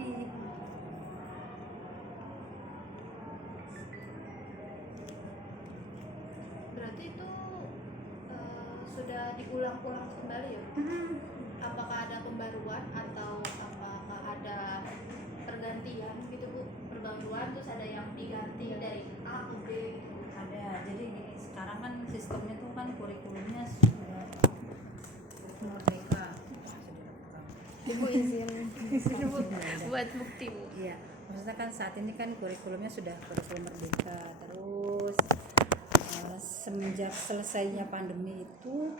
lagi. Berarti itu sudah diulang-ulang kembali ya? Apakah ada pembaruan atau apakah ada pergantian gitu Bu? Pergantian terus ada yang diganti dari A ke B gitu. Ada. Jadi gini, sekarang kan sistemnya tuh kan kurikulumnya sudah merdeka. Ibu izin buat bukti Bu. Iya, maksudnya kan saat ini kan kurikulumnya sudah kurikulum merdeka. Terus semenjak selesainya pandemi itu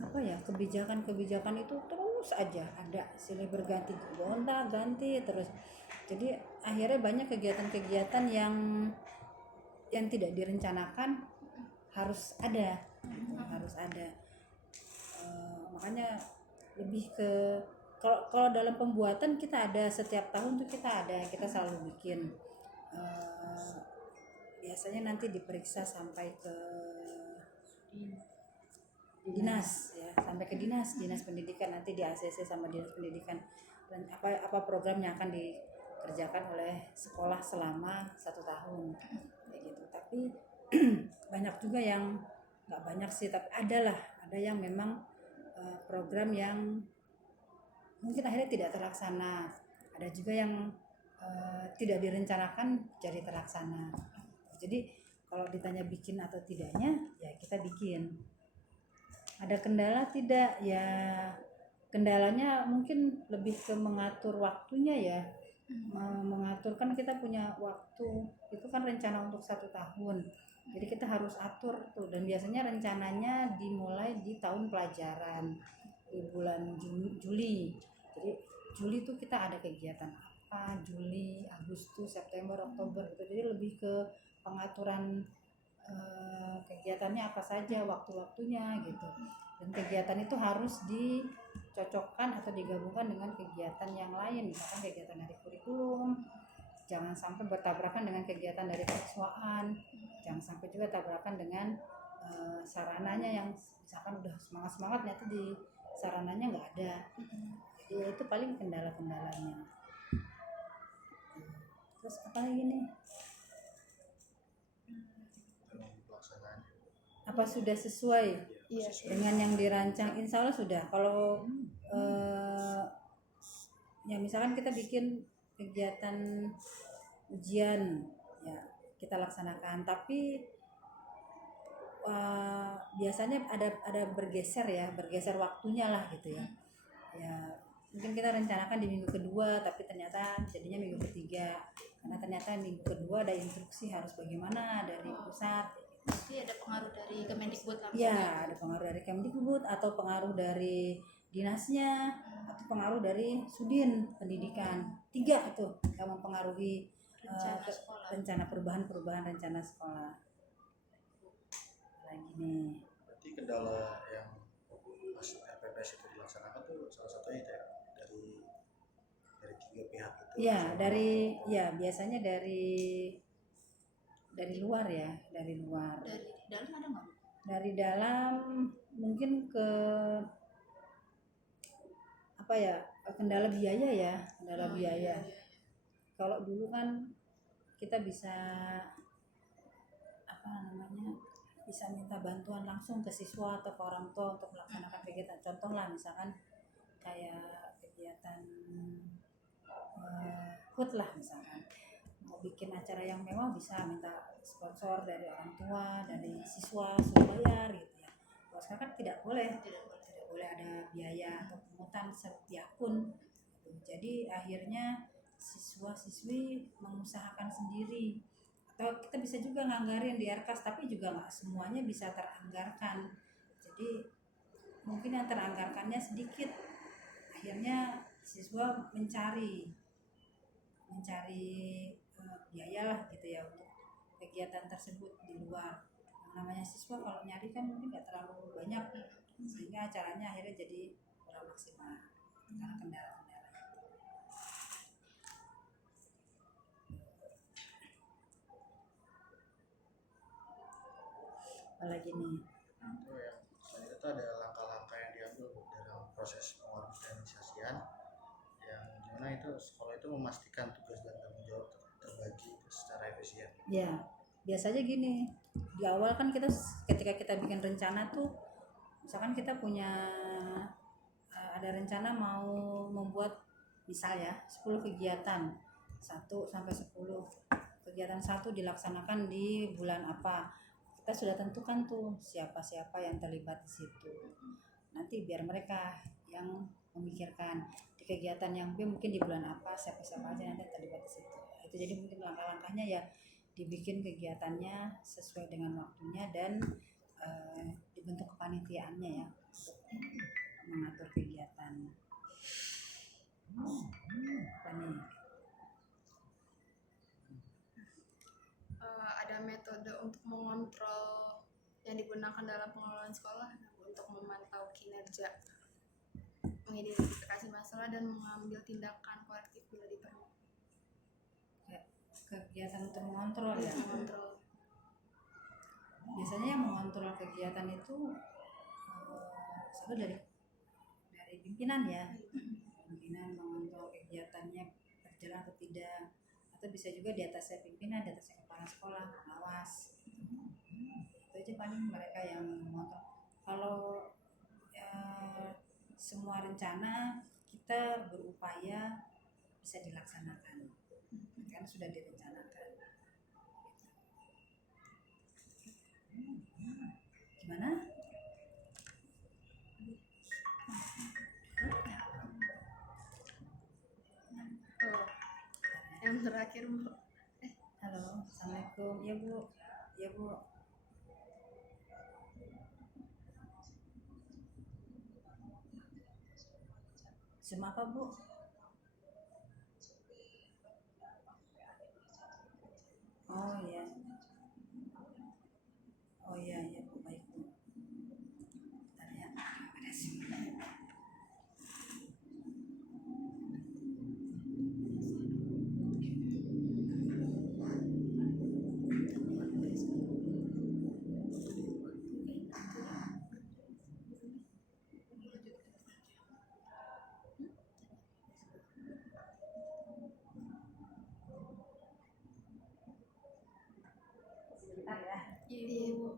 apa ya, kebijakan itu terus aja ada, silih berganti, gonta-ganti terus. Jadi akhirnya banyak kegiatan-kegiatan yang tidak direncanakan harus ada, harus ada. Makanya lebih ke kalau dalam pembuatan kita ada setiap tahun tuh kita selalu bikin. Biasanya nanti diperiksa sampai ke dinas ya, sampai ke dinas pendidikan, nanti di ACC sama dinas pendidikan, dan apa program yang akan dikerjakan oleh sekolah selama 1 tahun kayak gitu. Tapi banyak juga yang nggak banyak sih, tapi ada yang memang program yang mungkin akhirnya tidak terlaksana, ada juga yang tidak direncanakan jadi terlaksana. Jadi kalau ditanya bikin atau tidaknya, ya kita bikin. Ada kendala tidak? Ya kendalanya mungkin lebih ke mengatur waktunya ya. Mengatur, kan kita punya waktu itu kan rencana untuk 1 tahun, jadi kita harus atur tuh. Dan biasanya rencananya dimulai di tahun pelajaran di bulan Juli. Jadi Juli tuh kita ada kegiatan apa, Juli, Agustus, September, Oktober gitu. Jadi lebih ke pengaturan kegiatannya apa saja, waktu-waktunya gitu. Dan kegiatan itu harus dicocokkan atau digabungkan dengan kegiatan yang lain, misalkan kegiatan dari kurikulum, jangan sampai bertabrakan dengan kegiatan dari kesiswaan, jangan sampai juga tabrakan dengan sarananya yang misalkan udah semangat ternyata di sarananya nggak ada. Jadi itu paling kendala-kendalanya. Terus apa lagi nih? Apa sudah sesuai dengan yang dirancang? Insya Allah sudah. Kalau ya misalkan kita bikin kegiatan ujian ya kita laksanakan, tapi biasanya ada bergeser waktunya lah gitu ya. Ya mungkin kita rencanakan di minggu kedua, tapi ternyata jadinya minggu ketiga, karena ternyata minggu kedua ada instruksi harus bagaimana dari pusat. Jadi ada pengaruh dari Kemendikbud langsung? Ya, ada pengaruh dari Kemdikbud atau pengaruh dari dinasnya atau pengaruh dari Sudin Pendidikan. 3 itu yang mempengaruhi rencana perubahan rencana sekolah. Lagi nih. Berarti kendala yang pas RPPS itu dilaksanakan tuh salah satunya itu ya dari 3 pihak itu. Ya, biasanya dari luar ya, dari luar. Dari dalam ada nggak? Dari dalam mungkin ke apa ya, kendala biaya ya, biaya. Kalau dulu kan kita bisa bisa minta bantuan langsung ke siswa atau ke orang tua untuk melaksanakan kegiatan. Contoh lah misalkan kayak kegiatan HUT lah, misalkan mau bikin acara yang mewah bisa minta sponsor dari orang tua, dari siswa, suruh bayar gitu ya. Kalau sekarang kan tidak boleh ada biaya atau pungutan setiap akun. Jadi akhirnya siswa-siswi mengusahakan sendiri, atau kita bisa juga nganggarin di RKAS, tapi juga nggak semuanya bisa teranggarkan. Jadi mungkin yang teranggarkannya sedikit, akhirnya siswa mencari biaya lah gitu ya untuk kegiatan tersebut di luar. Namanya siswa kalau nyari kan mungkin nggak terlalu banyak, sehingga acaranya akhirnya jadi kurang maksimal karena kendala-kendala. Apalagi nih? Itu yang selain itu ada langkah-langkah yang diambil dalam proses pengorganisasian yang karena itu sekolah itu memastikan tugas dan tanggung jawab terbagi secara efisien. Ya, biasanya gini, di awal kan kita ketika kita bikin rencana tuh, misalkan kita punya ada rencana mau membuat misal ya 10 kegiatan 1 sampai 10 kegiatan 1 dilaksanakan di bulan apa, kita sudah tentukan tuh siapa-siapa yang terlibat di situ. Nanti biar mereka yang memikirkan di kegiatan yang B mungkin di bulan apa siapa-siapa aja nanti terlibat di situ. Itu jadi mungkin langkah-langkahnya ya dibikin kegiatannya sesuai dengan waktunya dan dibentuk kepanitiaannya ya untuk mengatur kegiatan. Apa nih? Ada metode untuk mengontrol yang digunakan dalam pengelolaan sekolah untuk memantau kinerja, mengidentifikasi masalah dan mengambil tindakan korektif bila diperlukan. Kegiatan untuk mengontrol ya. Mengontrol. Biasanya yang mengontrol kegiatan itu satu dari pimpinan ya. Pimpinan mengontrol kegiatannya berjalan atau tidak, atau bisa juga di atasnya pimpinan, di atasnya kepala sekolah, pengawas. Itu aja paling mereka yang mengontrol. Kalau semua rencana kita berupaya bisa dilaksanakan kan sudah direncanakan. Gimana? Yang terakhir Bu. Halo, assalamualaikum. Ya Bu, ya Bu. Zoom apa Bu? Oh iya. Oh iya iya Bu, baik Bu. Bentar ya, ada Zoom. Sebentar ya. Iya Bu.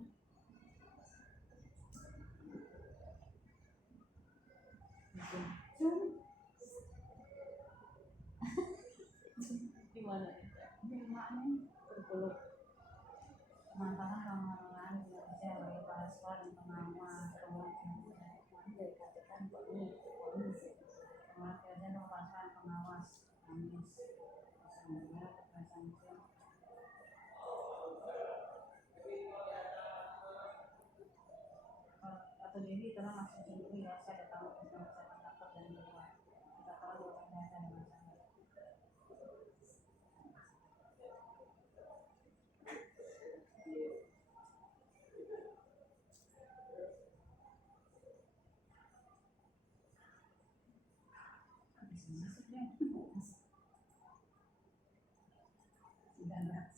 Gimana? Ini berpuluh pemantangan pengenalan kinerja bagi kepala sekolah dan pengawas dikatakan polisi pengelola kinerja dan kepala pengawas Kamis sebenarnya kekerasan atau diri tolong langsung dulu ya, saya ada tamu bersama saya takut dan luar kita tahu bahwa saya ada masalah. Masuk deh. Sudah enggak.